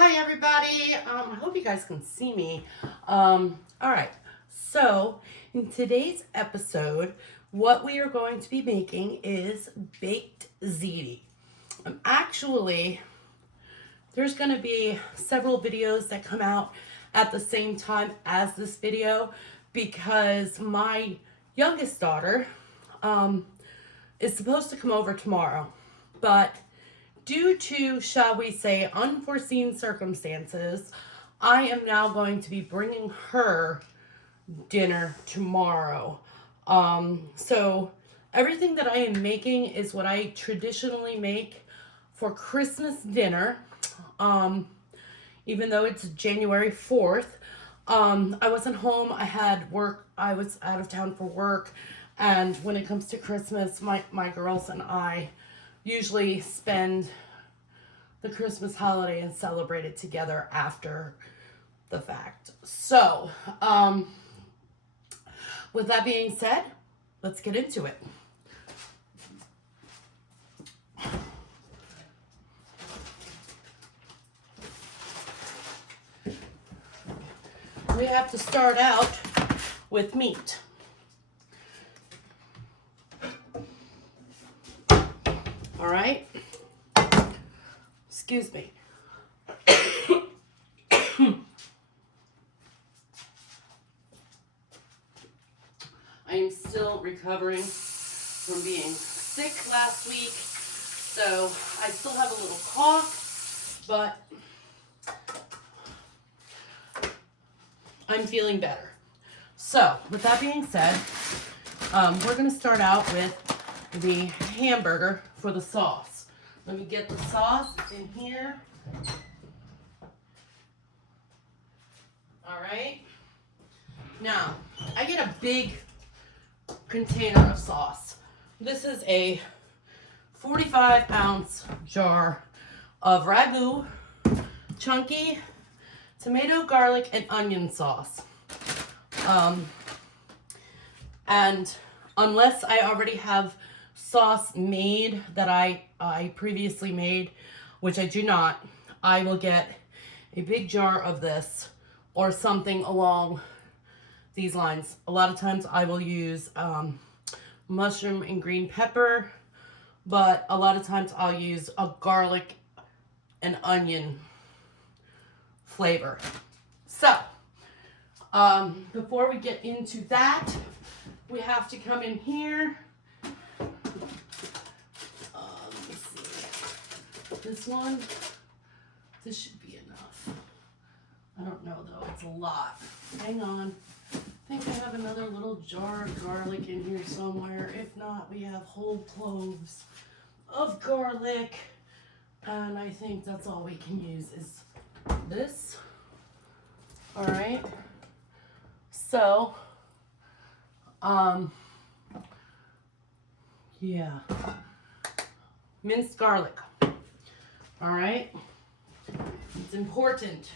Hi everybody. I hope you guys can see me. All right. So in today's episode, what we are going to be making is baked ziti. Actually, there's going to be several videos that come out at the same time as this video because my youngest daughter is supposed to come over tomorrow, but due to, shall we say, unforeseen circumstances, I am now going to be bringing her dinner tomorrow. So everything that I am making is what I traditionally make for Christmas dinner. Even though it's January 4th, I wasn't home. I had work. I was out of town for work. And when it comes to Christmas, my girls and I usually spend the Christmas holiday and celebrate it together after the fact. So, with that being said, let's get into it. We have to start out with meat. All right. Excuse me. I am still recovering from being sick last week, so I still have a little cough, but I'm feeling better. So, with that being said, we're going to start out with the hamburger for the sauce. Let me get the sauce in here. All right. Now, I get a big container of sauce. This is a 45-ounce jar of ragu, chunky tomato, garlic, and onion sauce. And unless I already have sauce made that I previously made, which I do not, I will get a big jar of this or something along these lines. A lot of times I will use mushroom and green pepper, but a lot of times I'll use a garlic and onion flavor. So, before we get into that, we have to come in here. Let me see. This one, this should be enough. I don't know though, it's a lot. Hang on. I think I have another little jar of garlic in here somewhere. If not, we have whole cloves of garlic. And I think that's all we can use is this. All right. So, yeah. Minced garlic. All right. It's important.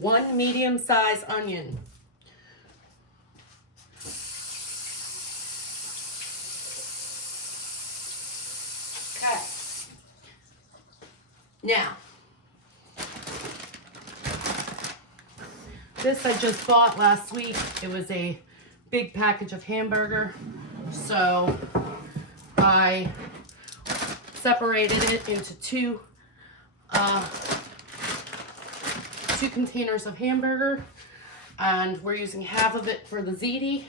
One medium-sized onion. Okay. Now, this I just bought last week. It was a big package of hamburger. So I separated it into two containers of hamburger, and we're using half of it for the ziti,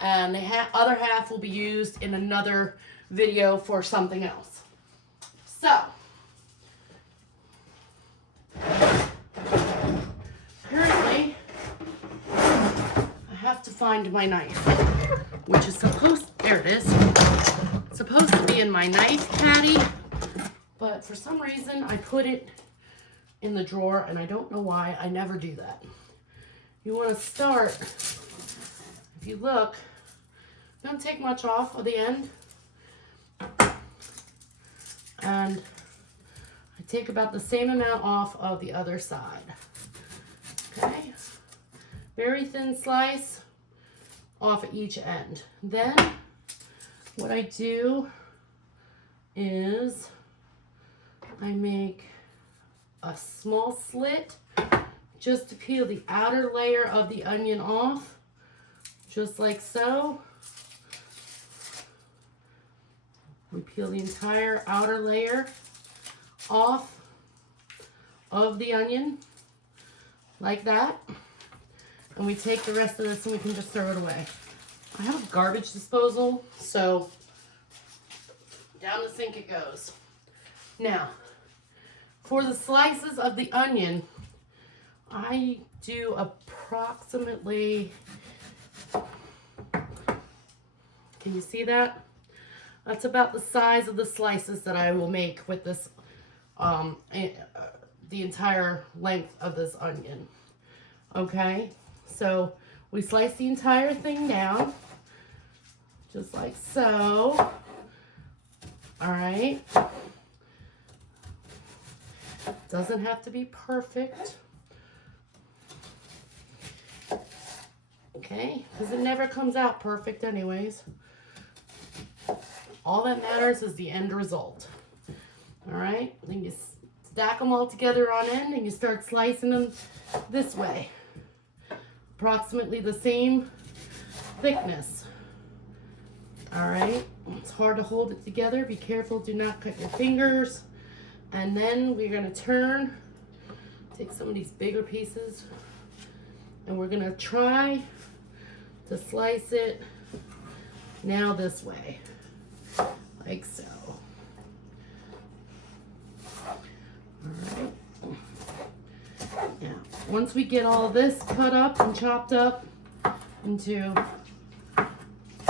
and the other half will be used in another video for something else. So, apparently, I have to find my knife, which is there it is, supposed to be in my knife caddy, but for some reason I put it in the drawer, and I don't know why. I never do that. You want to start, if you look, don't take much off of the end, and I take about the same amount off of the other side. Okay, very thin slice off at each end. Then what I do is I make a small slit just to peel the outer layer of the onion off, just like so. We peel the entire outer layer off of the onion, like that. And we take the rest of this and we can just throw it away. I have a garbage disposal, so down the sink it goes. Now, for the slices of the onion, I do approximately, can you see that? That's about the size of the slices that I will make with this, the entire length of this onion. Okay, so we slice the entire thing down, just like so. All right. Doesn't have to be perfect. Okay, because it never comes out perfect anyways. All that matters is the end result. All right, then you stack them all together on end and you start slicing them this way. Approximately the same thickness. All right, it's hard to hold it together. Be careful, do not cut your fingers. And then we're gonna take some of these bigger pieces and we're gonna try to slice it now this way, like so. All right. Now, once we get all this cut up and chopped up into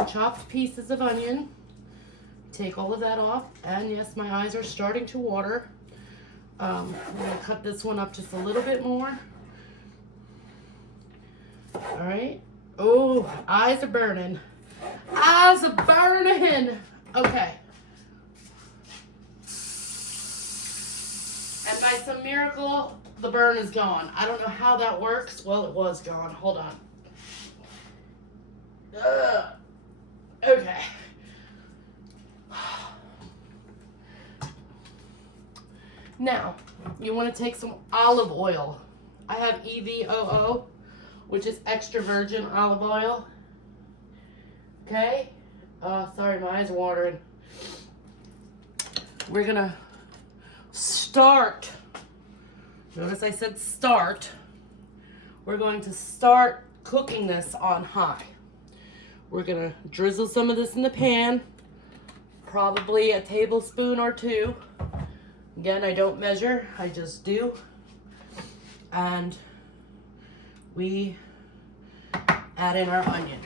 chopped pieces of onion, take all of that off. And yes, my eyes are starting to water. I'm gonna cut this one up just a little bit more. All right. Oh, eyes are burning. Eyes are burning. Okay. And by some miracle, the burn is gone. I don't know how that works. Well, it was gone. Hold on. Okay. Now, you want to take some olive oil. I have EVOO, which is extra virgin olive oil. Okay? Sorry, my eyes are watering. We're gonna start. Notice I said start. We're going to start cooking this on high. We're gonna drizzle some of this in the pan, probably a tablespoon or two. Again, I don't measure, I just do. And we add in our onion,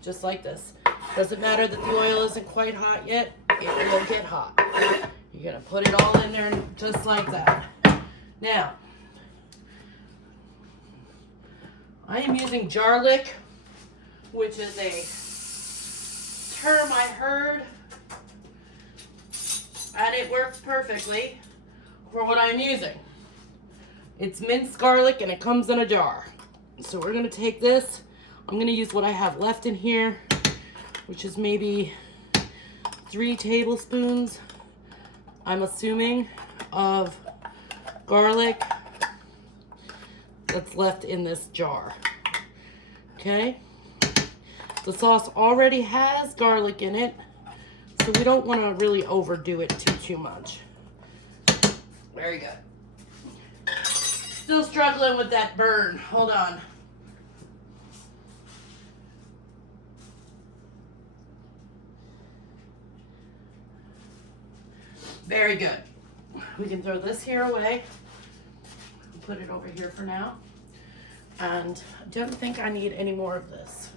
just like this. Doesn't matter that the oil isn't quite hot yet, it will get hot. You're gonna put it all in there just like that. Now, I am using jarlic, which is a term I heard, and it works perfectly for what I'm using. It's minced garlic and it comes in a jar. So we're gonna take this. I'm gonna use what I have left in here, which is maybe 3 tablespoons, I'm assuming, of garlic that's left in this jar. Okay? The sauce already has garlic in it, so we don't want to really overdo it too much. Very good. Still struggling with that burn. Hold on. Very good. We can throw this here away. Put it over here for now. And I don't think I need any more of this.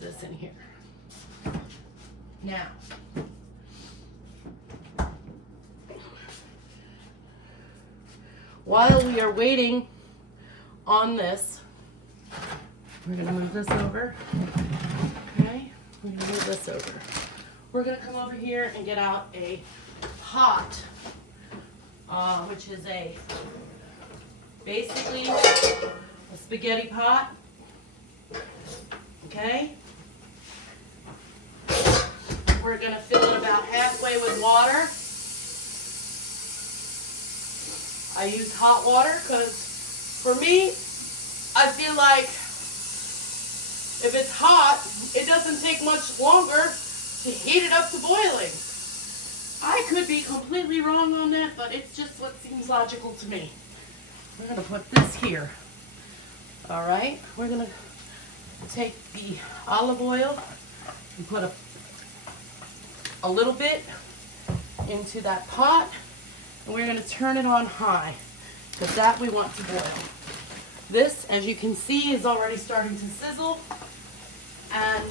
This in here. Now, while we are waiting on this, we're gonna move this over. Okay, we're gonna move this over. we're gonna come over here and get out a pot, which is basically a spaghetti pot. Okay. We're gonna fill it about halfway with water. I use hot water because for me, I feel like if it's hot, it doesn't take much longer to heat it up to boiling. I could be completely wrong on that, but it's just what seems logical to me. We're gonna put this here. All right, we're gonna take the olive oil and put a little bit into that pot, and we're gonna turn it on high because that we want to boil. This, as you can see, is already starting to sizzle, and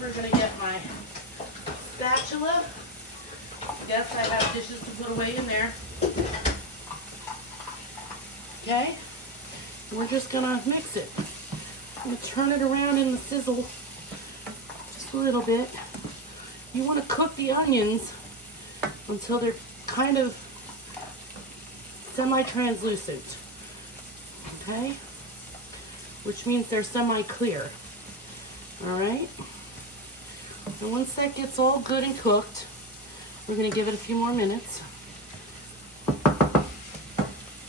we're gonna get my spatula. Yes, I have dishes to put away in there. Okay, we're just gonna mix it. I'm gonna turn it around in the sizzle just a little bit. You want to cook the onions until they're kind of semi-translucent, okay? Which means they're semi-clear, all right? And once that gets all good and cooked, we're gonna give it a few more minutes.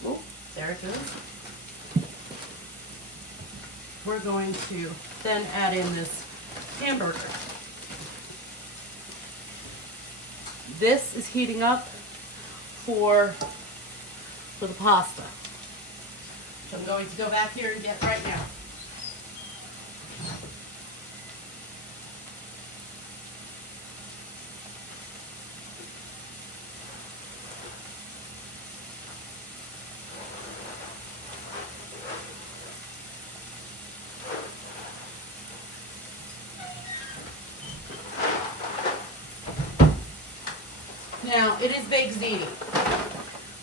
Oh, there it goes. We're going to then add in this hamburger. This is heating up for the pasta, which I'm going to go back here and get right now. Now, it is baked ziti,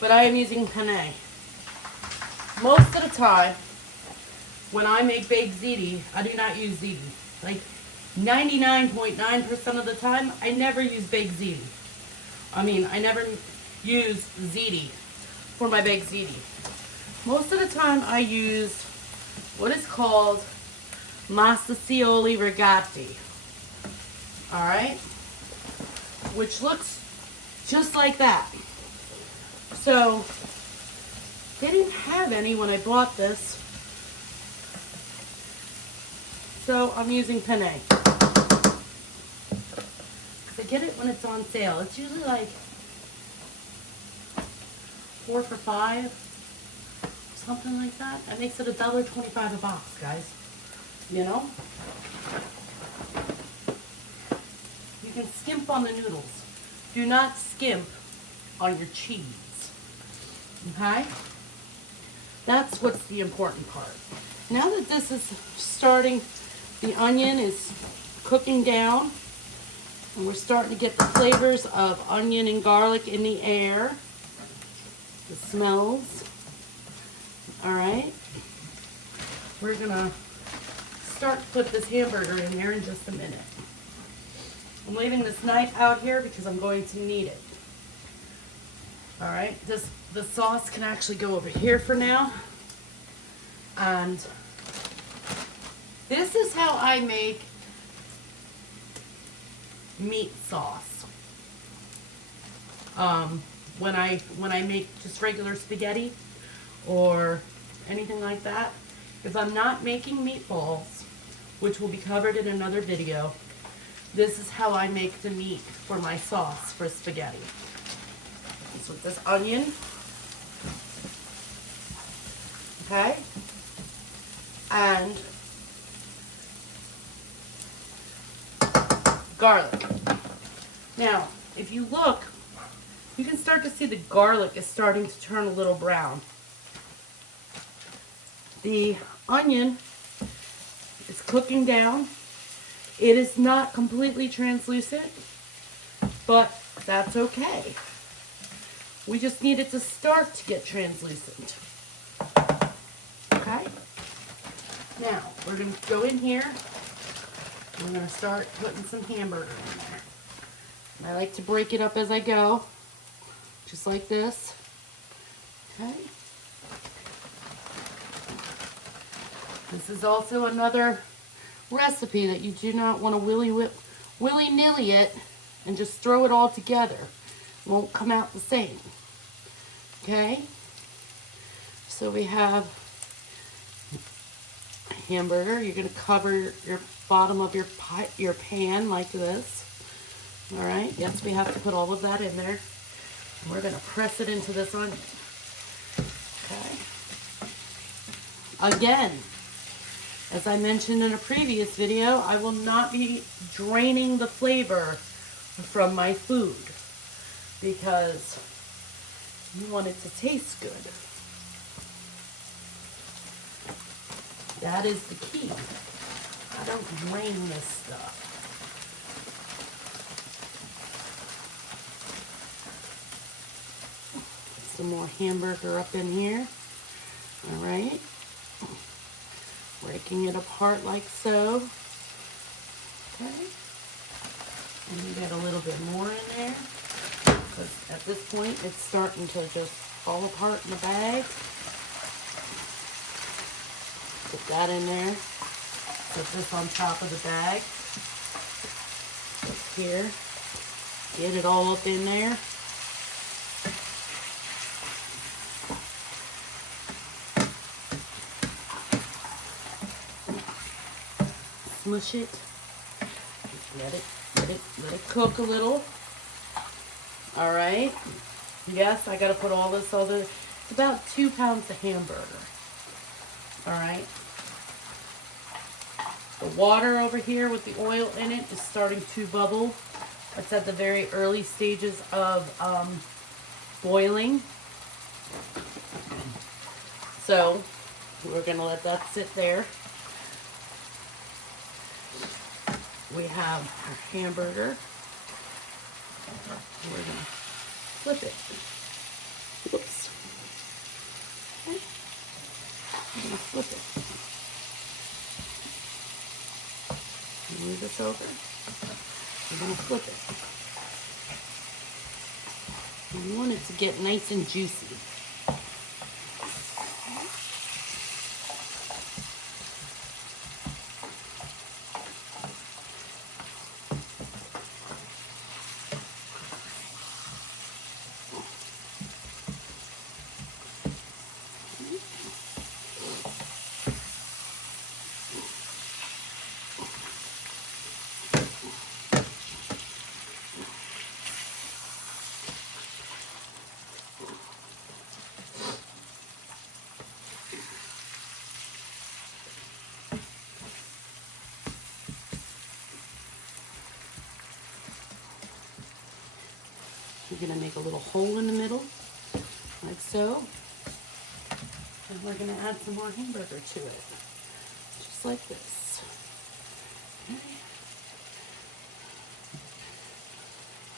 but I am using penne. Most of the time, when I make baked ziti, I do not use ziti. Like 99.9% of the time, I never use baked ziti. I never use ziti for my baked ziti. Most of the time, I use what is called mostacciolli rigati. All right? Which looks just like that. So, they didn't have any when I bought this. So, I'm using penne. I get it when it's on sale. It's usually like 4 for $5, something like that. That makes it $1.25 a box, guys. You know? You can skimp on the noodles. Do not skimp on your cheese, okay? That's what's the important part. Now that this is starting, the onion is cooking down, and we're starting to get the flavors of onion and garlic in the air, the smells, all right? We're gonna start to put this hamburger in there in just a minute. I'm leaving this knife out here because I'm going to need it. All right, the sauce can actually go over here for now. And this is how I make meat sauce. When I make just regular spaghetti or anything like that, if I'm not making meatballs, which will be covered in another video, this is how I make the meat for my sauce for spaghetti. It's with this onion, okay, and garlic. Now, if you look, you can start to see the garlic is starting to turn a little brown. The onion is cooking down. It is not completely translucent, but that's okay. We just need it to start to get translucent. Okay? Now, we're going to go in here. We're going to start putting some hamburger in there. I like to break it up as I go, just like this. Okay. This is also another recipe that you do not want to willy-nilly it and just throw it all together. It won't come out the same. Okay? So we have a hamburger. You're going to cover your bottom of your pan like this. All right? Yes, we have to put all of that in there. We're going to press it into this onion. Okay? Again, as I mentioned in a previous video, I will not be draining the flavor from my food because you want it to taste good. That is the key. I don't drain this stuff. Put some more hamburger up in here. All right. Breaking it apart like so. Okay. And you get a little bit more in there. Because at this point, it's starting to just fall apart in the bag. Put that in there. Put this on top of the bag. Here. Get it all up in there. Smush it. Let it cook a little. All right. Yes, I got to put all this other. It's about 2 pounds of hamburger. All right. The water over here with the oil in it is starting to bubble. It's at the very early stages of boiling. So we're going to let that sit there. We have our hamburger. We're going to flip it. Whoops. Okay. I'm going to flip it. Move this over. We're going to flip it. You want it to get nice and juicy. We're going to make a little hole in the middle, like so. And we're going to add some more hamburger to it, just like this. Okay.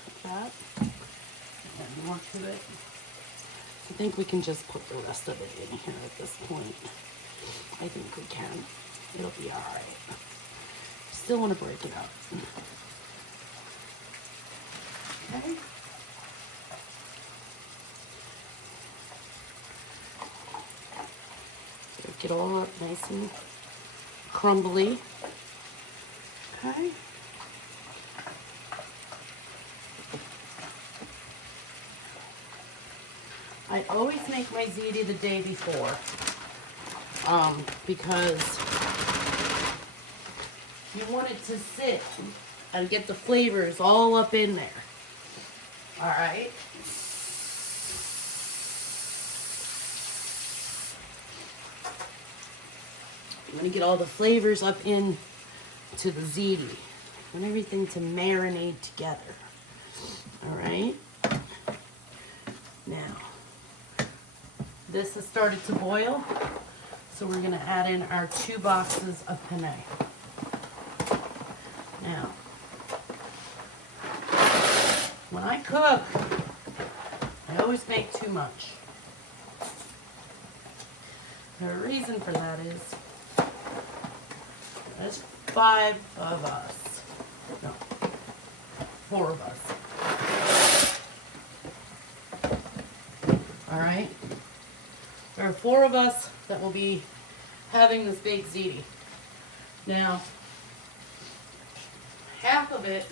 Like that. Add more to it. I think we can just put the rest of it in here at this point. I think we can. It'll be all right. Still want to break it up. Okay. Break it all up nice and crumbly. Okay. I always make my ziti the day before, because you want it to sit and get the flavors all up in there. All right. You want to get all the flavors up in to the ziti. You want everything to marinate together. All right. Now, this has started to boil, so we're going to add in our 2 boxes of penne. Now, when I cook, I always make too much. The reason for that is there's 5 of us. No, 4 of us. All right. There are 4 of us that will be having this baked ziti. Now, half of it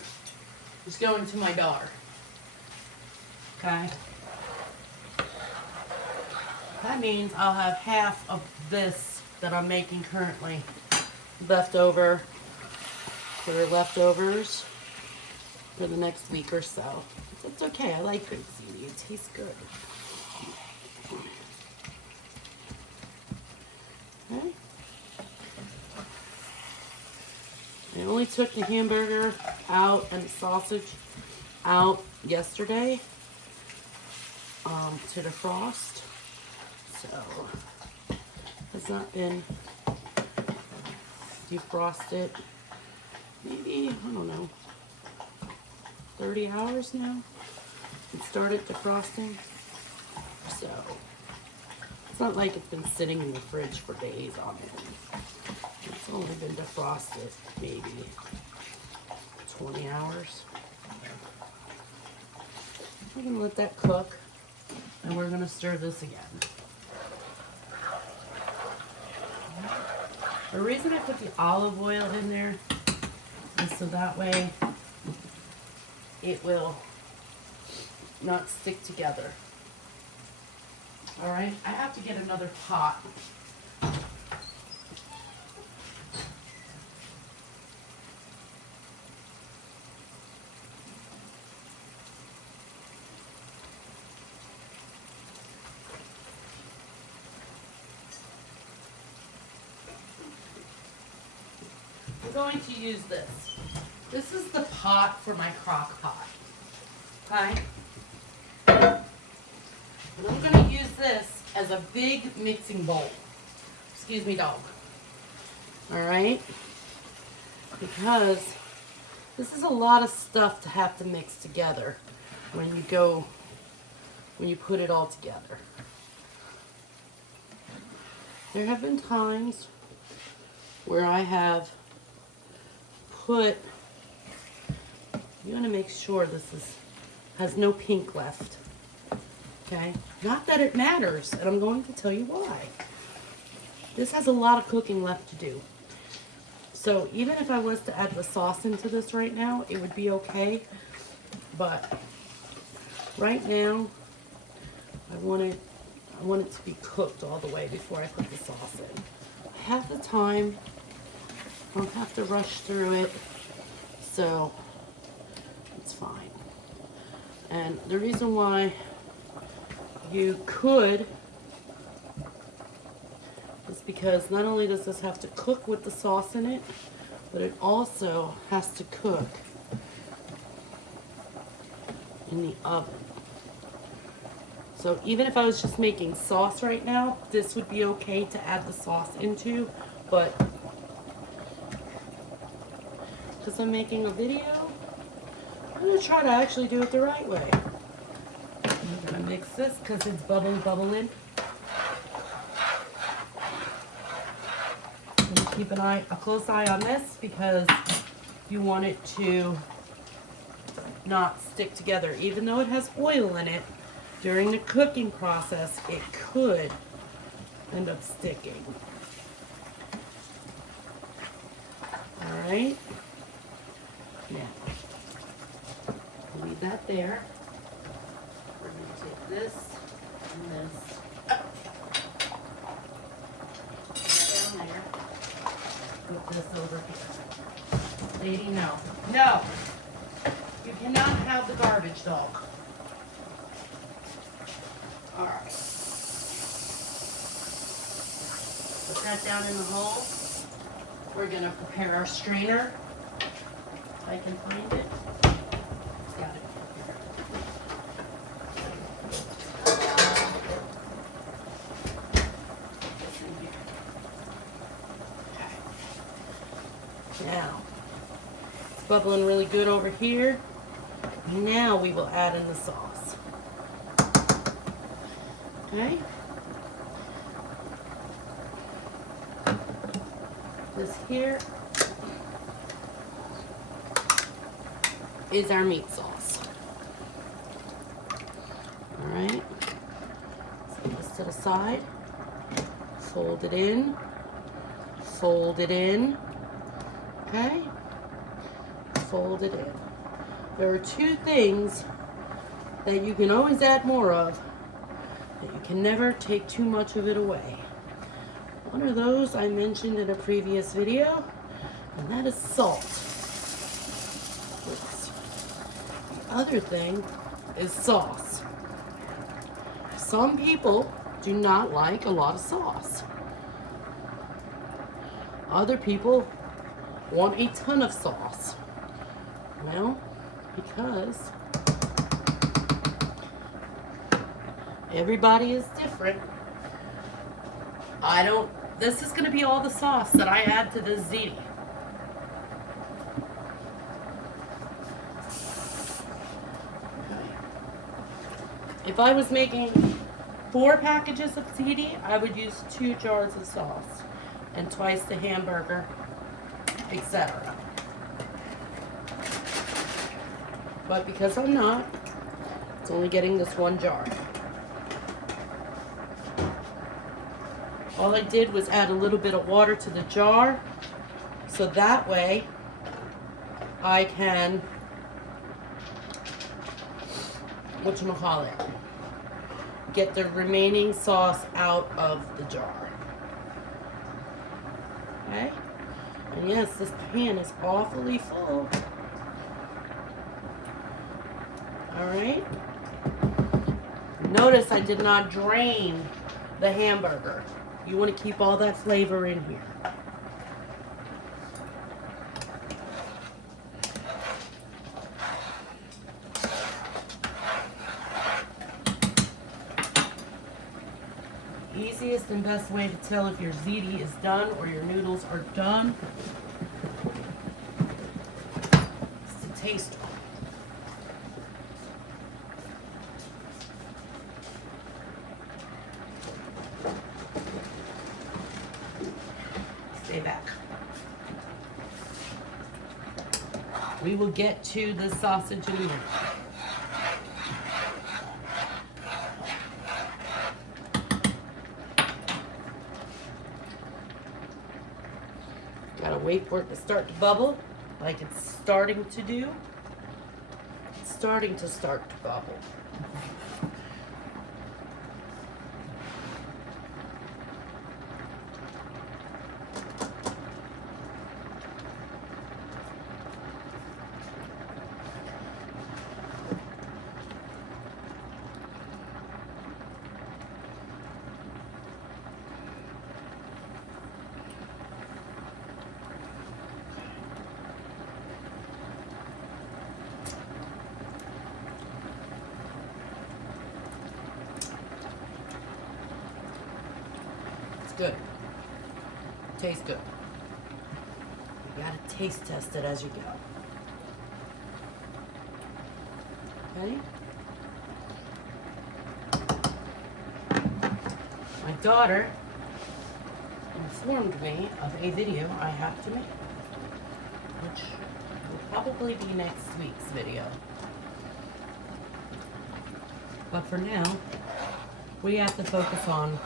is going to my daughter. Okay. That means I'll have half of this that I'm making currently left over for leftovers for the next week or so. It's okay. I like baked ziti. It tastes good. Okay. I only took the hamburger out and the sausage out yesterday to defrost. So it's not been defrosted maybe, I don't know, 30 hours now. It started defrosting. So it's not like it's been sitting in the fridge for days on it. It's only been defrosted maybe 20 hours. We're gonna let that cook and we're gonna stir this again. The reason I put the olive oil in there is so that way it will not stick together. All right, I have to get another pot. I'm going to use this. This is the pot for my crock pot. Okay? And I'm going to use this as a big mixing bowl. Excuse me, dog. Alright? Because this is a lot of stuff to have to mix together when you put it all together. There have been times where I have put, you want to make sure this has no pink left. Okay? Not that it matters, and I'm going to tell you why. This has a lot of cooking left to do. So even if I was to add the sauce into this right now, it would be okay. But right now, I want it to be cooked all the way before I put the sauce in. Half the time, I don't have to rush through it, so it's fine. And the reason why you could is because not only does this have to cook with the sauce in it, but it also has to cook in the oven. So even if I was just making sauce right now, this would be okay to add the sauce into, but because I'm making a video, I'm going to try to actually do it the right way. I'm going to mix this because it's bubbling. And keep a close eye on this because you want it to not stick together. Even though it has oil in it, during the cooking process, it could end up sticking. All right. Now, leave that there. We're going to take this and this. Put that down there. Put this over here. Lady, no. No! You cannot have the garbage, dog. Alright. Put that down in the hole. We're going to prepare our strainer. If I can find it. Got it. Okay. Now, it's bubbling really good over here. Now we will add in the sauce. Okay. This here is our meat sauce. All right. toss it aside, fold it in, fold it in, okay? Fold it in. There are two things that you can always add more of, that you can never take too much of it away. One of those I mentioned in a previous video, and that is salt. The other thing is sauce. Some people do not like a lot of sauce. Other people want a ton of sauce. Well, because everybody is different. This is going to be all the sauce that I add to this ziti. If I was making 4 packages of ziti, I would use 2 jars of sauce and twice the hamburger, etc. But because I'm not, it's only getting this 1 jar. All I did was add a little bit of water to the jar, so that way I can, get the remaining sauce out of the jar. Okay? And yes, this pan is awfully full. Alright? Notice I did not drain the hamburger. You want to keep all that flavor in here. Easiest and best way to tell if your ziti is done or your noodles are done is to taste them. Stay back. We will get to the sausage in a minute. Gotta wait for it to start to bubble, like it's starting to do. It's starting to start to bubble. Good. Tastes good. You gotta taste test it as you go. Okay? My daughter informed me of a video I have to make, which will probably be next week's video. But for now, we have to focus on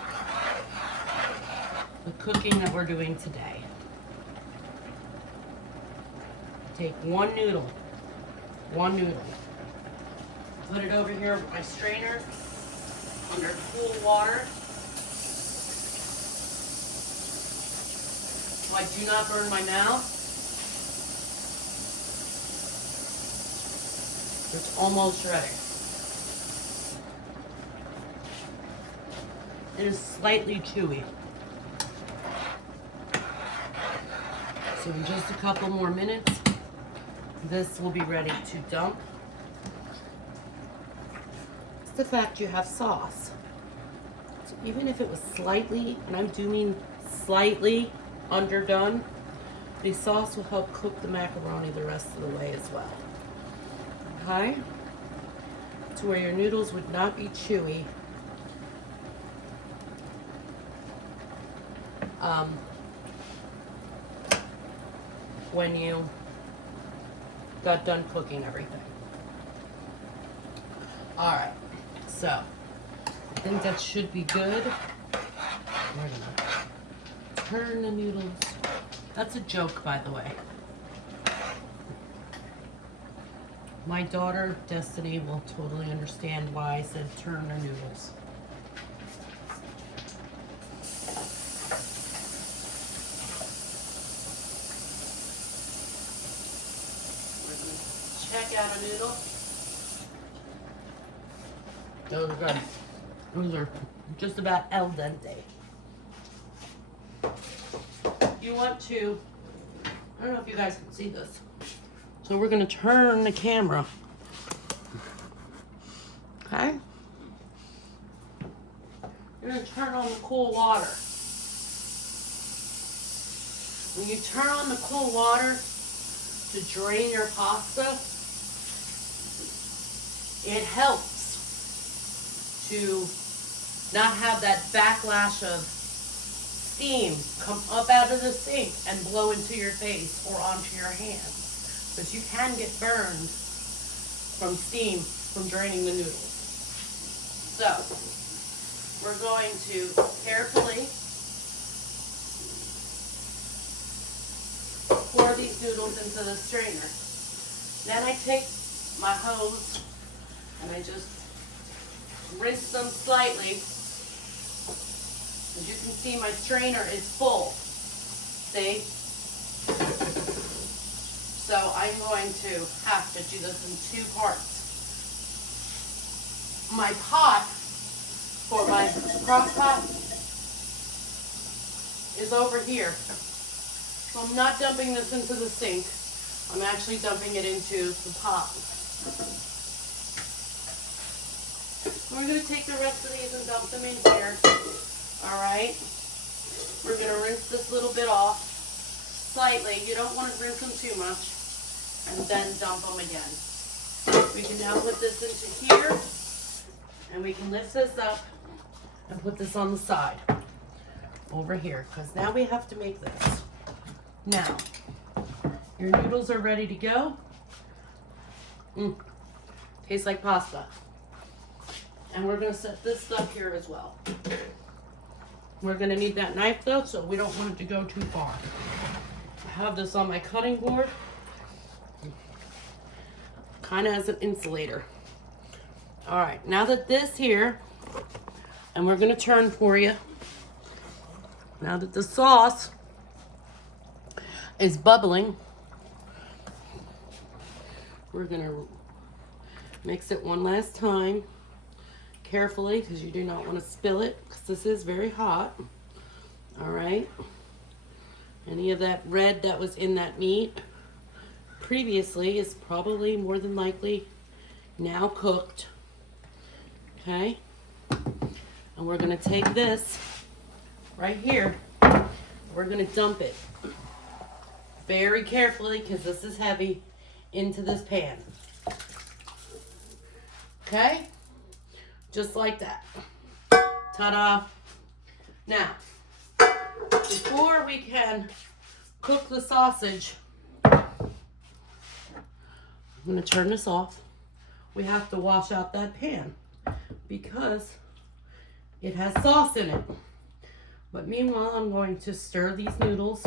the cooking that we're doing today. Take one noodle, put it over here with my strainer under cool water so I do not burn my mouth. It's almost ready. It is slightly chewy. So in just a couple more minutes, this will be ready to dump. It's the fact you have sauce. So even if it was slightly, and I do mean slightly underdone, the sauce will help cook the macaroni the rest of the way as well. Okay? To where your noodles would not be chewy. When you got done cooking everything. Alright, so think that should be good. Wait a minute. Turn the noodles. That's a joke, by the way. My daughter, Destiny, will totally understand why I said turn the noodles. We're going to check out a noodle. Those are good. Those are just about al dente. You want to, I don't know if you guys can see this. So we're going to turn the camera. Okay? You're going to turn on the cool water. When you turn on the cool water to drain your pasta, it helps to not have that backlash of steam come up out of the sink and blow into your face or onto your hands. But you can get burned from steam from draining the noodles. So, we're going to carefully pour these noodles into the strainer. Then I take my hose and I just rinse them slightly. As you can see, my strainer is full. See? So I'm going to have to do this in 2 parts. My pot for my crock pot is over here. So I'm not dumping this into the sink. I'm actually dumping it into the pot. We're going to take the rest of these and dump them in here. Alright? We're going to rinse this little bit off slightly. You don't want to rinse them too much. And then dump them again. We can now put this into here. And we can lift this up and put this on the side. Over here. Because now we have to make this. Now, your noodles are ready to go. Tastes like pasta. And we're going to set this stuff here as well. We're going to need that knife though, so we don't want it to go too far. I have this on my cutting board. Kind of as an insulator. Alright, now that this here, and we're going to turn for you. Now that the sauce is bubbling, we're going to mix it one last time. Carefully, because you do not want to spill it, because this is very hot. Alright. Any of that red that was in that meat previously is probably more than likely now cooked. Okay. And we're going to take this right here. We're going to dump it very carefully, because this is heavy, into this pan. Okay. Just like that. Ta-da. Now, before we can cook the sausage, I'm going to turn this off. We have to wash out that pan because it has sauce in it. But meanwhile, I'm going to stir these noodles.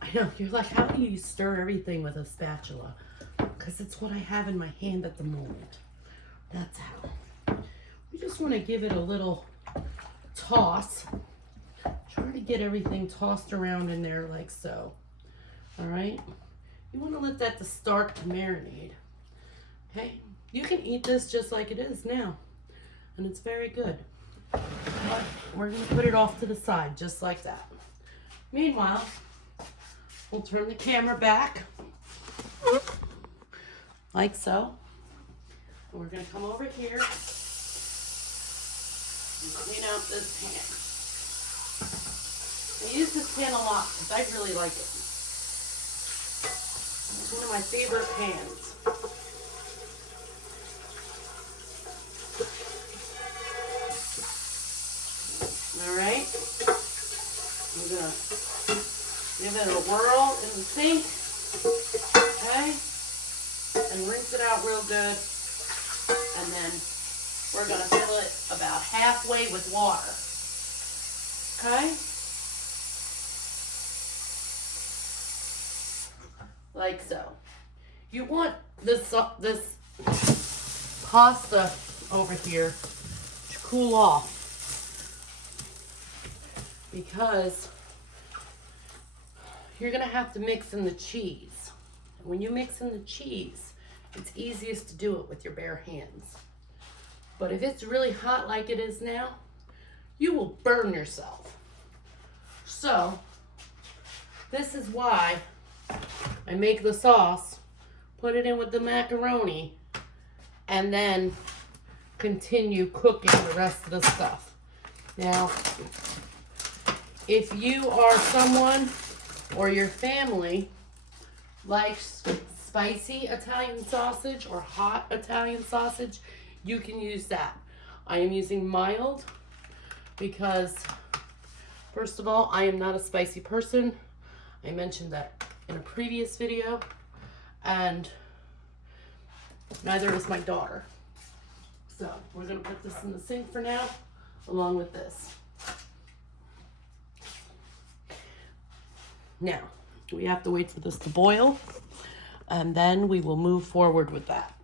I know, you're like, how do you stir everything with a spatula? Because it's what I have in my hand at the moment. That's how. You just want to give it a little toss. Try to get everything tossed around in there like so. Alright? You want to let that to start to marinate. Okay? You can eat this just like it is now. And it's very good. But we're going to put it off to the side just like that. Meanwhile, we'll turn the camera back. Like so. And we're going to come over here. Clean out this pan. I use this pan a lot because I really like it. It's one of my favorite pans. Alright. I'm going to give it a whirl in the sink. Okay. And rinse it out real good. And then We're going to fill it about halfway with water. Okay? Like so. You want this pasta over here to cool off, because you're going to have to mix in the cheese. When you mix in the cheese, it's easiest to do it with your bare hands. But if it's really hot like it is now, you will burn yourself. So, this is why I make the sauce, put it in with the macaroni, and then continue cooking the rest of the stuff. Now, if you are someone or your family likes spicy Italian sausage or hot Italian sausage, you can use that. I am using mild because, first of all, I am not a spicy person. I mentioned that in a previous video, and neither is my daughter. So we're gonna put this in the sink for now, along with this. Now, we have to wait for this to boil, and then we will move forward with that.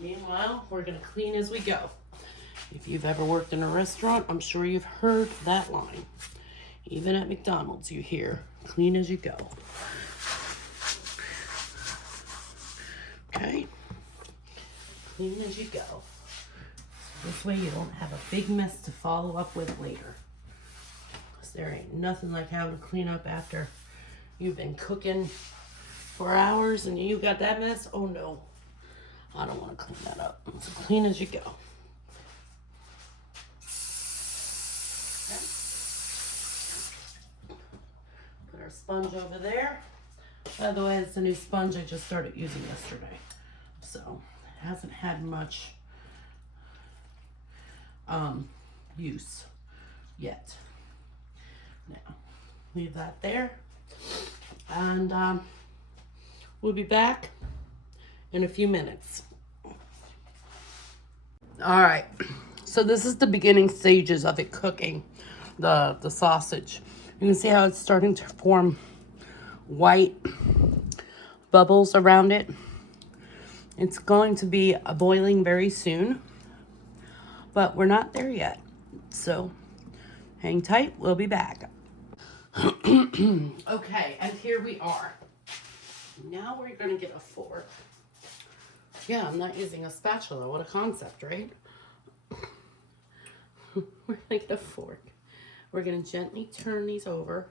Meanwhile, we're gonna clean as we go. If you've ever worked in a restaurant, I'm sure you've heard that line. Even at McDonald's, you hear, clean as you go. Okay? Clean as you go. So this way you don't have a big mess to follow up with later. Because there ain't nothing like having to clean up after you've been cooking for hours and you got that mess. Oh no, I don't want to clean that up. So clean as you go. Sponge over there. By the way, it's a new sponge I just started using yesterday, so it hasn't had much use yet. Now leave that there, and we'll be back in a few minutes. All right, so this is the beginning stages of it cooking, the sausage. You can see how it's starting to form white bubbles around it. It's going to be boiling very soon, but we're not there yet. So hang tight, we'll be back. Okay, and here we are. Now we're gonna get a fork. Yeah, I'm not using a spatula. What a concept, right? We're gonna get a fork. We're going to gently turn these over,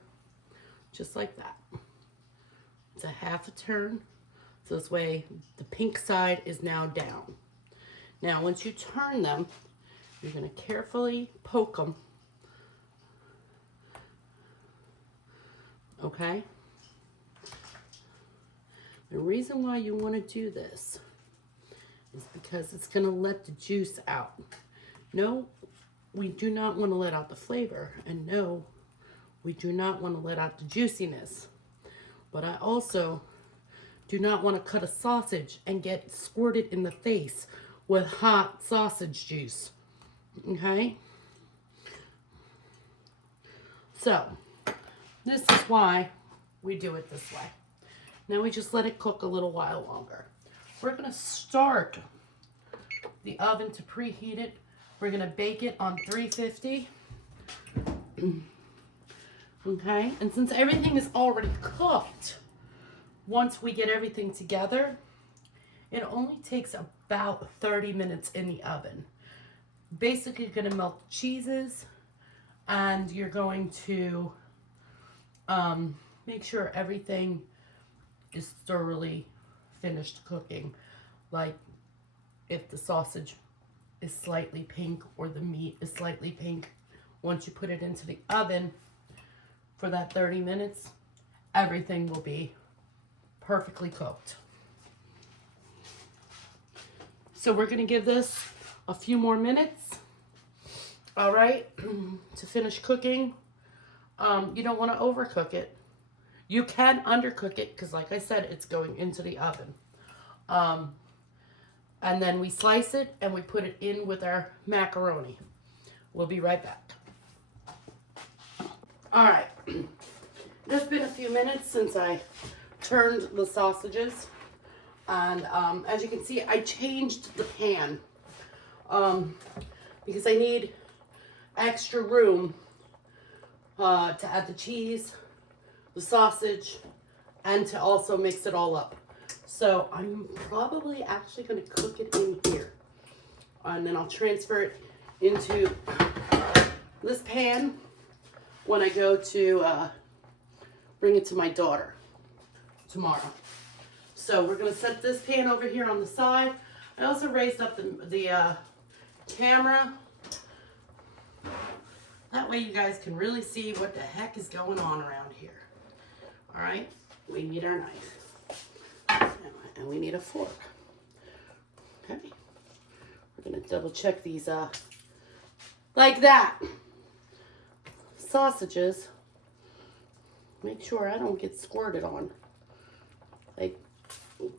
just like that. It's a half a turn, so this way the pink side is now down. Now, once you turn them, you're going to carefully poke them. Okay? The reason why you want to do this is because it's going to let the juice out. No, we do not want to let out the flavor, and no, we do not want to let out the juiciness. But I also do not want to cut a sausage and get squirted in the face with hot sausage juice. Okay? So, this is why we do it this way. Now we just let it cook a little while longer. We're going to start the oven to preheat it. We're going to bake it on 350. Okay, and since everything is already cooked, once we get everything together, it only takes about 30 minutes in the oven. Basically, you're going to melt the cheeses, and you're going to make sure everything is thoroughly finished cooking. Like if the sausage is slightly pink or the meat is slightly pink, once you put it into the oven for that 30 minutes, everything will be perfectly cooked. So we're going to give this a few more minutes, all right, to finish cooking. You don't want to overcook it. You can undercook it because, like I said, it's going into the oven. And then we slice it and we put it in with our macaroni. We'll be right back. All right, it's been a few minutes since I turned the sausages. And as you can see, I changed the pan because I need extra room to add the cheese, the sausage, and to also mix it all up. So I'm probably actually going to cook it in here. And then I'll transfer it into this pan when I go to bring it to my daughter tomorrow. So we're going to set this pan over here on the side. I also raised up the camera. That way you guys can really see what the heck is going on around here. All right, we need our knife. And we need a fork. Okay. We're going to double check these like that. Sausages. Make sure I don't get squirted on. Like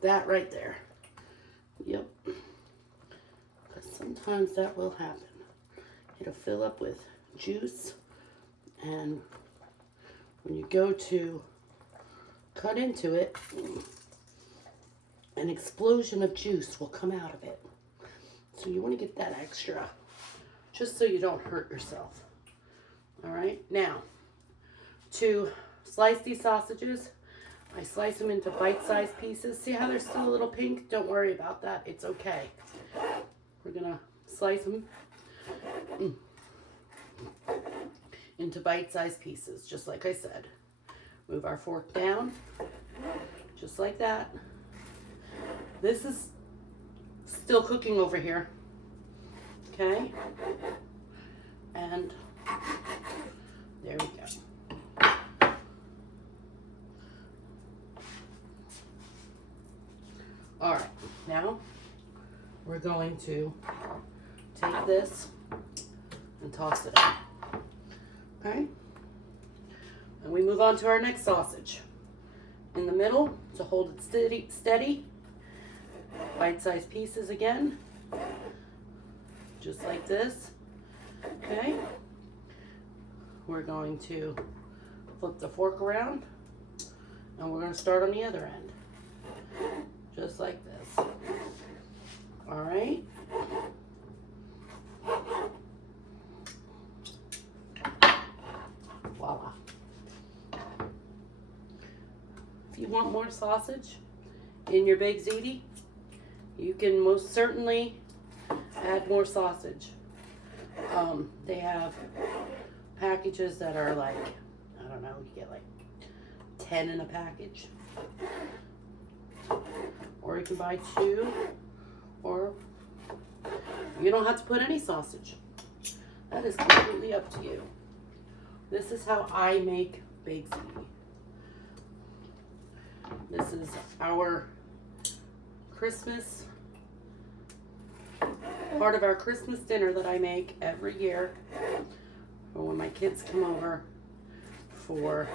that right there. Yep. Because sometimes that will happen. It'll fill up with juice, and when you go to cut into it, an explosion of juice will come out of it. So you want to get that extra, just so you don't hurt yourself. All right, now to slice these sausages, I slice them into bite-sized pieces. See how they're still a little pink? Don't worry about that. It's okay. We're going to slice them into bite-sized pieces, just like I said. Move our fork down, just like that. This is still cooking over here, okay? And there we go. All right, now we're going to take this and toss it in. Okay? And we move on to our next sausage. In the middle, to hold it steady, bite-sized pieces again, just like this. Okay? We're going to flip the fork around, and we're going to start on the other end. Just like this. All right? Voila. If you want more sausage in your baked ziti, you can most certainly add more sausage. They have packages that are like, I don't know, you get like 10 in a package. Or you can buy 2, or you don't have to put any sausage. That is completely up to you. This is how I make baked ziti. This is our Christmas, part of our Christmas dinner that I make every year, or when my kids come over for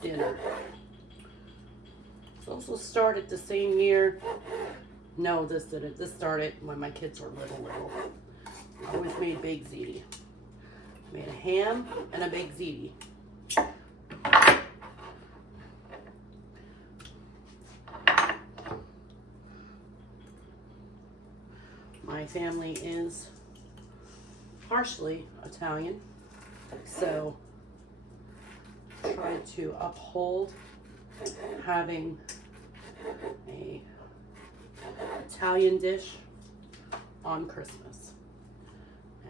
dinner. It's also started the same year. No, this didn't. This started when my kids were little. I always made baked ziti. Made a ham and a baked ziti. My family is partially Italian, so try to uphold having a Italian dish on Christmas.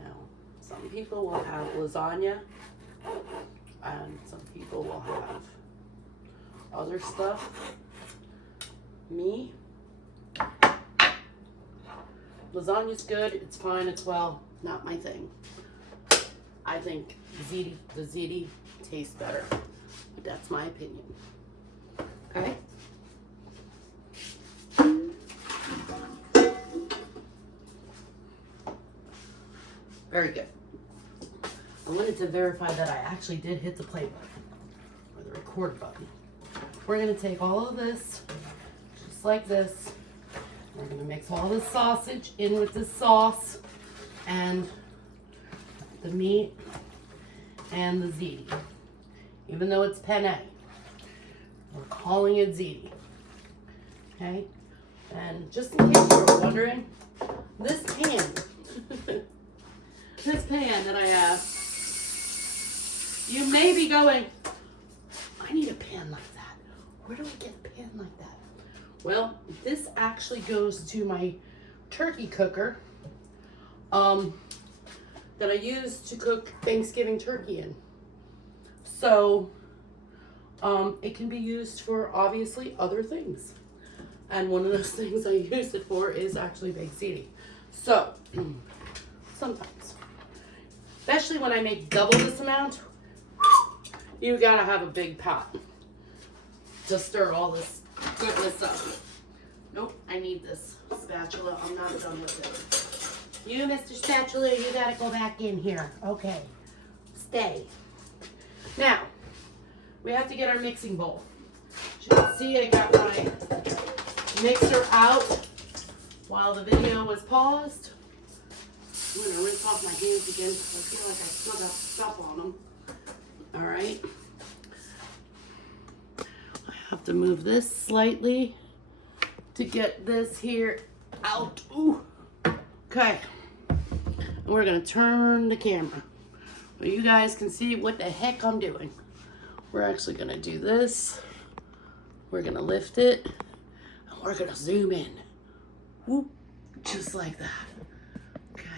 Now, some people will have lasagna, and some people will have other stuff. Me, lasagna's good, it's fine, it's well, not my thing. I think the ziti tastes better, but that's my opinion. Okay? Very good. I wanted to verify that I actually did hit the play button, or the record button. We're going to take all of this, just just like this. We're gonna mix all the sausage in with the sauce and the meat and the ziti. Even though it's penne, we're calling it ziti. Okay? And just in case you were wondering, this pan, this pan that I have, you may be going, I need a pan like that. Where do I get a pan like that? Well, this actually goes to my turkey cooker that I use to cook Thanksgiving turkey in. So it can be used for obviously other things. And one of those things I use it for is actually baked ziti. So sometimes, especially when I make double this amount, you gotta have a big pot to stir all this goodness up. Nope, I need this spatula. I'm not done with it. You, Mr. Spatula, you gotta go back in here. Okay, stay. Now, we have to get our mixing bowl. As you can see, I got my mixer out while the video was paused. I'm gonna rinse off my hands again because I feel like I still got stuff on them. All right. I have to move this slightly to get this here out. Ooh. Okay. And we're gonna turn the camera so you guys can see what the heck I'm doing. We're actually gonna do this. We're gonna lift it and we're gonna zoom in. Whoop, just like that. Okay.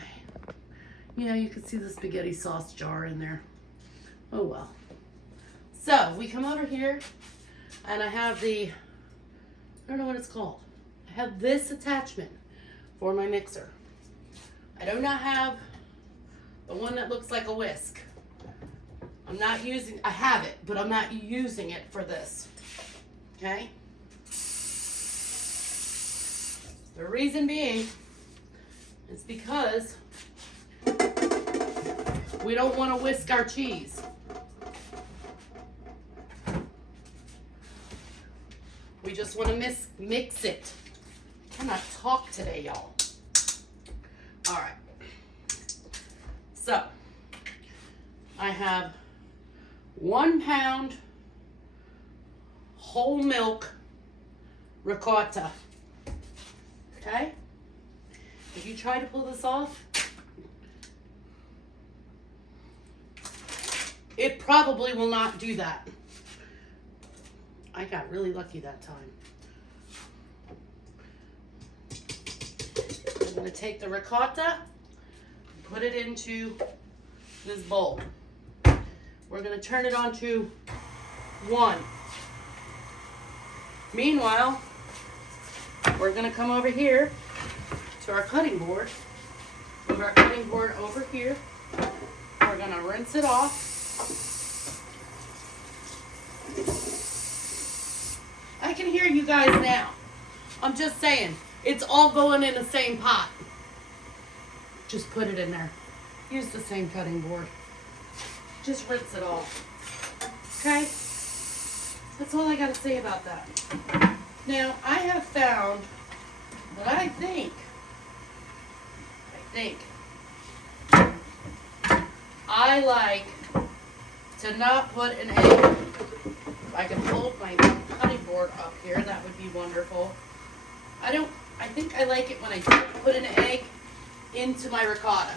Yeah, you can see the spaghetti sauce jar in there. Oh well. So we come over here and I have I don't know what it's called. I have this attachment for my mixer. I do not have the one that looks like a whisk. I have it, but I'm not using it for this. Okay? The reason being is because we don't want to whisk our cheese. We just want to mix it. I cannot talk today, y'all. All right. So, I have 1 pound whole milk ricotta. Okay? If you try to pull this off, it probably will not do that. I got really lucky that time. I'm going to take the ricotta and put it into this bowl. We're going to turn it on to 1. Meanwhile, we're going to come over here to our cutting board. Move our cutting board over here. We're going to rinse it off. I can hear you guys now. I'm just saying, it's all going in the same pot. Just put it in there. Use the same cutting board. Just rinse it off. Okay? That's all I got to say about that. Now, I have found what I think I like to not put an egg. If I can hold my cutting board up here, that would be wonderful. I think I like it when I put an egg into my ricotta.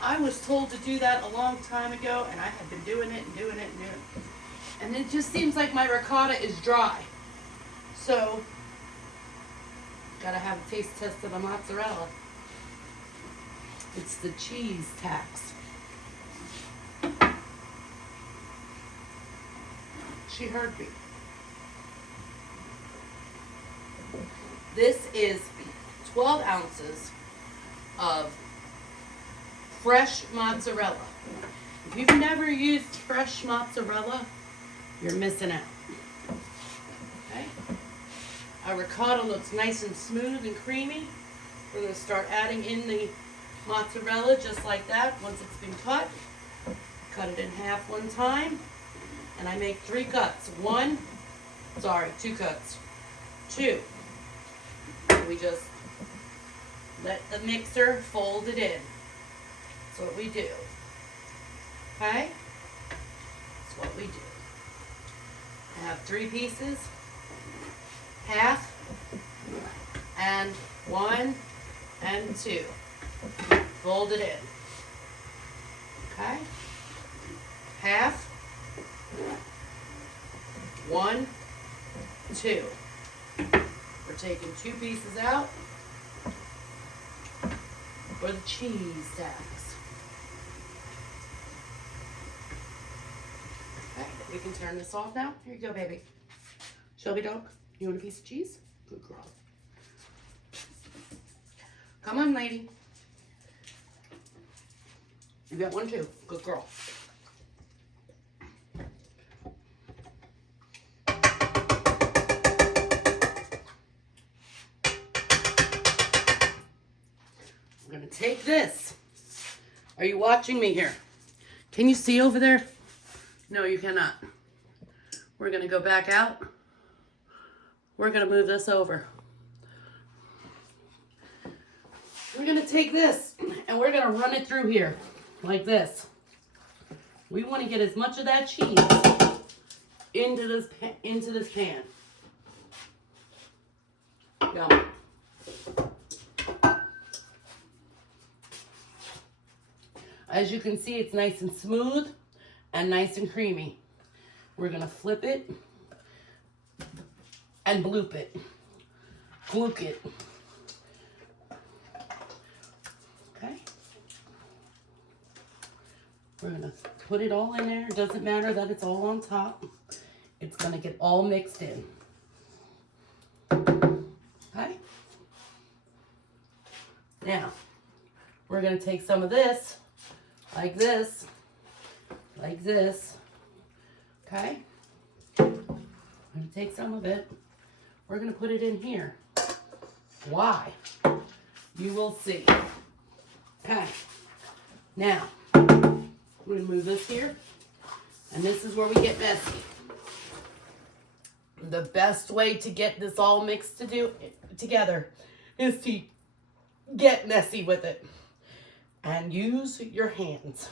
I was told to do that a long time ago, and I have been doing it and doing it and doing it. And it just seems like my ricotta is dry. So, gotta have a taste test of the mozzarella. It's the cheese tax. She heard me. This is 12 ounces of fresh mozzarella. If you've never used fresh mozzarella, you're missing out. Okay? Our ricotta looks nice and smooth and creamy. We're going to start adding in the mozzarella just like that once it's been cut. Cut it in half one time. And I make 3 cuts. 1, Sorry, 2 coats. 2. We just let the mixer fold it in. That's what we do. Okay? That's what we do. I have 3 pieces, half, and 1, and 2. Fold it in. Okay? Half, 1, 2. We're taking 2 pieces out for the cheese stacks. Okay, we can turn this off now. Here you go, baby. Shelby dog, you want a piece of cheese? Good girl. Come on, lady. You got one too. Good girl. I'm going to take this. Are you watching me here? Can you see over there? No, you cannot. We're going to go back out. We're going to move this over. We're going to take this and we're going to run it through here like this. We want to get as much of that cheese into this pan. Yum. As you can see, it's nice and smooth and nice and creamy. We're going to flip it and bloop it. Fluke it. Okay. We're going to put it all in there. It doesn't matter that it's all on top. It's going to get all mixed in. Okay. Now, we're going to take some of this, like this, okay? I'm going to take some of it. We're going to put it in here. Why? You will see. Okay. Now, we're going to move this here, and this is where we get messy. The best way to get this all mixed together is to get messy with it and use your hands.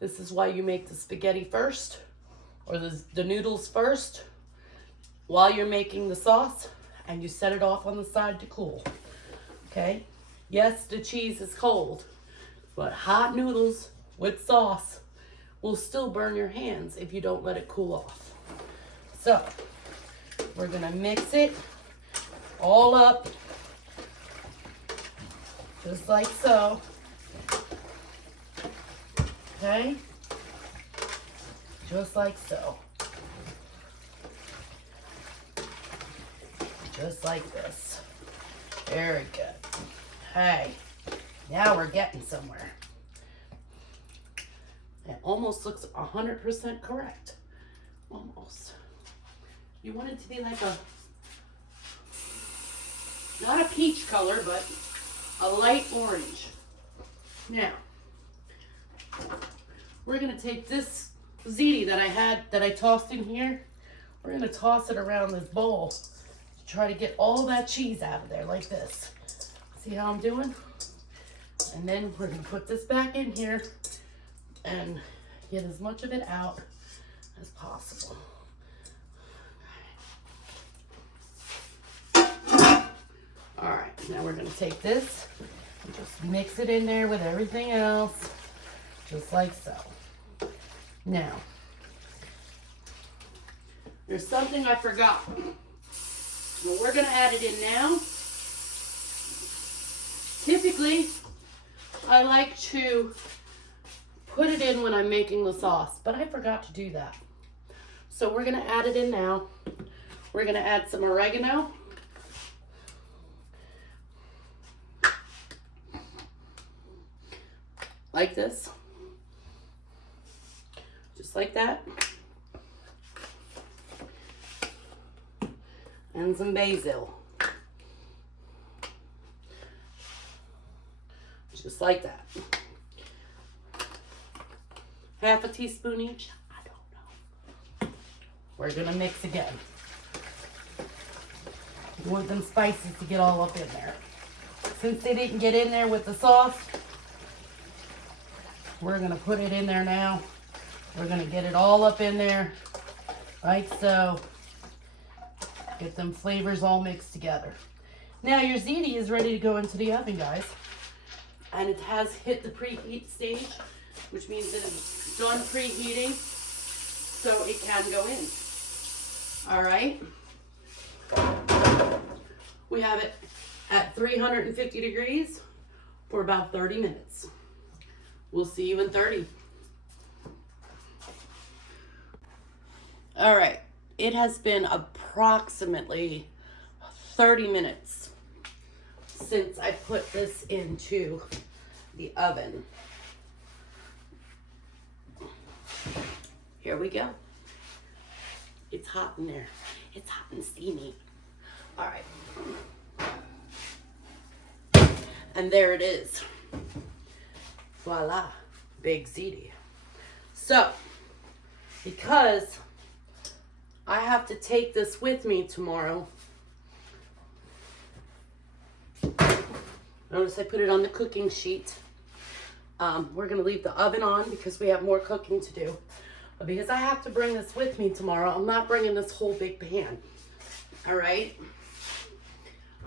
This is why you make the spaghetti first, or the noodles first, while you're making the sauce, and you set it off on the side to cool. Okay? Yes, the cheese is cold, but hot noodles with sauce will still burn your hands if you don't let it cool off. So, we're gonna mix it all up, just like so. Okay? Just like so. Just like this. Very good. Hey, now we're getting somewhere. It almost looks 100% correct. Almost. You want it to be like not a peach color, but a light orange. Now, we're going to take this ziti that I tossed in here. We're going to toss it around this bowl to try to get all that cheese out of there like this. See how I'm doing? And then we're going to put this back in here and get as much of it out as possible. All right, now we're going to take this and just mix it in there with everything else, just like so. Now, there's something I forgot. Well, we're going to add it in now. Typically, I like to put it in when I'm making the sauce, but I forgot to do that. So we're going to add it in now. We're going to add some oregano. Like this. Just like that. And some basil. Just like that. Half a teaspoon each. I don't know. We're gonna mix again. You want them spices to get all up in there. Since they didn't get in there with the sauce, we're gonna put it in there now. We're gonna get it all up in there, like so. Get them flavors all mixed together. Now your ziti is ready to go into the oven, guys. And it has hit the preheat stage, which means it is done preheating, so it can go in. All right. We have it at 350 degrees for about 30 minutes. We'll see you in 30. All right. It has been approximately 30 minutes since I put this into the oven. Here we go. It's hot in there. It's hot and steamy. All right. And there it is. Voila, big ziti. So, because I have to take this with me tomorrow. Notice I put it on the cooking sheet. We're gonna leave the oven on because we have more cooking to do. But because I have to bring this with me tomorrow, I'm not bringing this whole big pan. All right?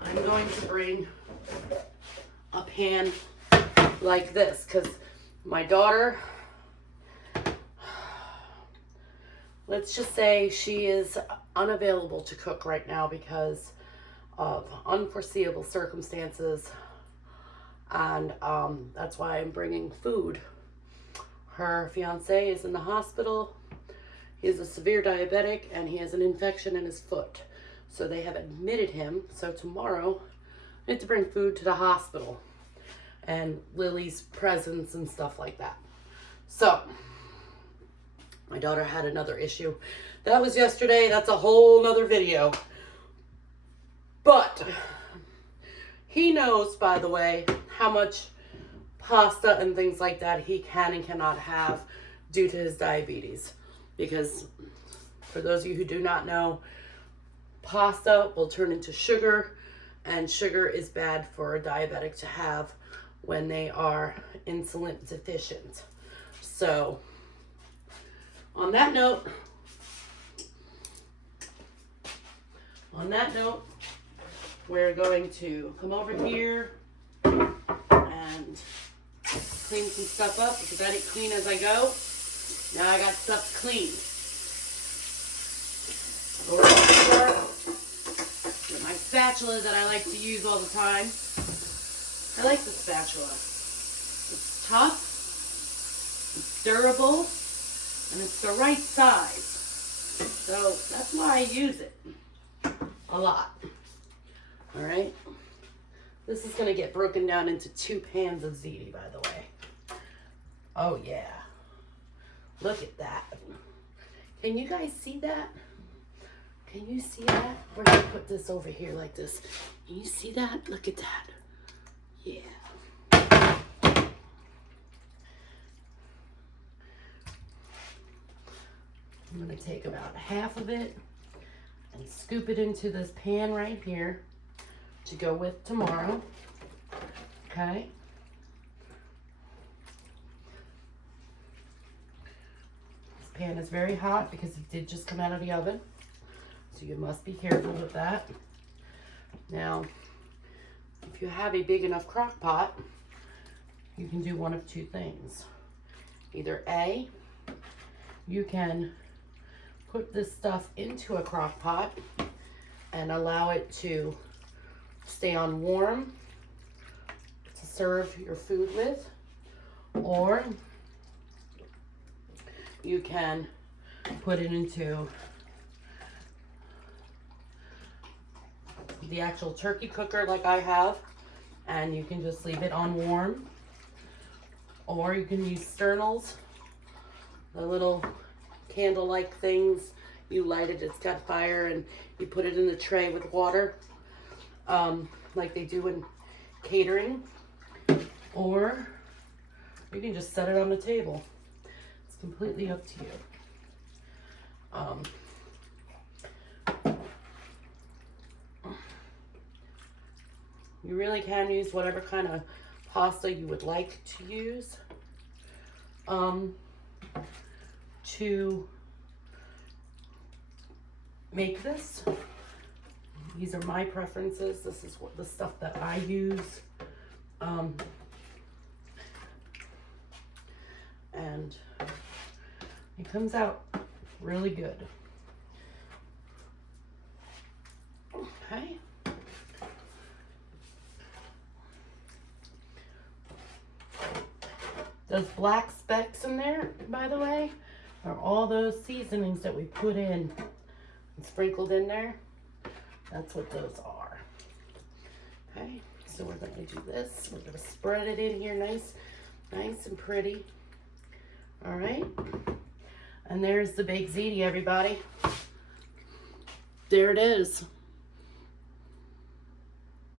I'm going to bring a pan like this because my daughter, let's just say she is unavailable to cook right now because of unforeseeable circumstances. And that's why I'm bringing food. Her fiance is in the hospital. He is a severe diabetic and he has an infection in his foot. So they have admitted him. So tomorrow I have to bring food to the hospital and Lily's presents and stuff like that. So my daughter had another issue. That was yesterday. That's a whole nother video. But he knows, by the way, how much pasta and things like that he can and cannot have due to his diabetes. Because for those of you who do not know, pasta will turn into sugar, and sugar is bad for a diabetic to have when they are insulin deficient. So on that note, we're going to come over here and clean some stuff up because I didn't clean as I go. Now I got stuff to clean. Over here with my spatula that I like to use all the time. I like the spatula. It's tough, it's durable, and it's the right size. So that's why I use it a lot. All right. This is going to get broken down into 2 pans of ziti, by the way. Oh, yeah. Look at that. Can you guys see that? Can you see that? We're going to put this over here like this. Can you see that? Look at that. Yeah. I'm going to take about half of it and scoop it into this pan right here to go with tomorrow. Okay. This pan is very hot because it did just come out of the oven. So you must be careful with that. Now, if you have a big enough crock pot, you can do one of 2 things. Either A, you can put this stuff into a crock pot and allow it to stay on warm to serve your food with, or you can put it into the actual turkey cooker like I have, and you can just leave it on warm, or you can use sternals, the little candle-like things. You light it, it's got fire, and you put it in the tray with water, like they do in catering, or you can just set it on the table. It's completely up to you. You really can use whatever kind of pasta you would like to use to make this. These are my preferences. This is what the stuff that I use. And it comes out really good. Okay. Those black specks in there, by the way, are all those seasonings that we put in and sprinkled in there. That's what those are. Okay, so we're going to do this. We're going to spread it in here nice and pretty. All right. And there's the baked ziti, everybody. There it is.